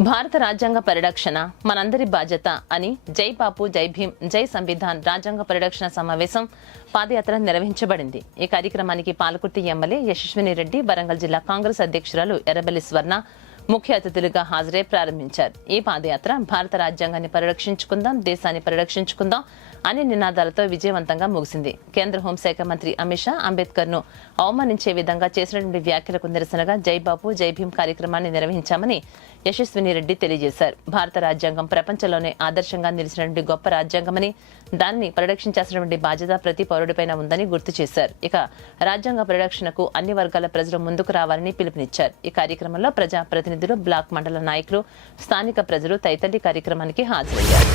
భారత రాజ్యాంగ పరిరక్షణ మనందరి బాధ్యత అని జై బాపు జై భీం జై సంవిధాన్ రాజ్యాంగ పరిరక్షణ సమావేశం పాదయాత్ర నిర్వహించబడింది. ఈ కార్యక్రమానికి పాలకుర్తి ఎమ్మెల్యే యశస్విని రెడ్డి, వరంగల్ జిల్లా కాంగ్రెస్ అధ్యక్షురాలు ఎర్రబెల్లి స్వర్ణ ముఖ్య అతిథులుగా హాజరై ప్రారంభించారు. ఈ పాదయాత్ర భారత రాజ్యాంగాన్ని పరిరక్షించుకుందాం, దేశాన్ని పరిరక్షించుకుందాం అనే నినాదాలతో విజయవంతంగా ముగిసింది. కేంద్ర హోంశాఖ మంత్రి అమిత్ షా అంబేద్కర్ ను అవమానించే విధంగా చేసినటువంటి వ్యాఖ్యలకు నిరసనగా జై బాపు జై భీం కార్యక్రమాన్ని నిర్వహించామని యశస్విని రెడ్డి తెలియజేశారు. భారత రాజ్యాంగం ప్రపంచంలోనే ఆదర్శంగా నిలిచినటువంటి గొప్ప రాజ్యాంగమని, దానిని పరిరక్షించాల్సినటువంటి బాధ్యత ప్రతి పౌరుడిపైన ఉందని గుర్తు చేశారు. ఇక రాజ్యాంగ పరిరక్షణకు అన్ని వర్గాల ప్రజలు ముందుకు రావాలని పిలుపునిచ్చారు. ఈ కార్యక్రమంలో ప్రజా ప్రతినిధులు, బ్లాక్ మండల నాయకులు, స్థానిక ప్రజలు తదితరులు కార్యక్రమానికి హాజరయ్యారు.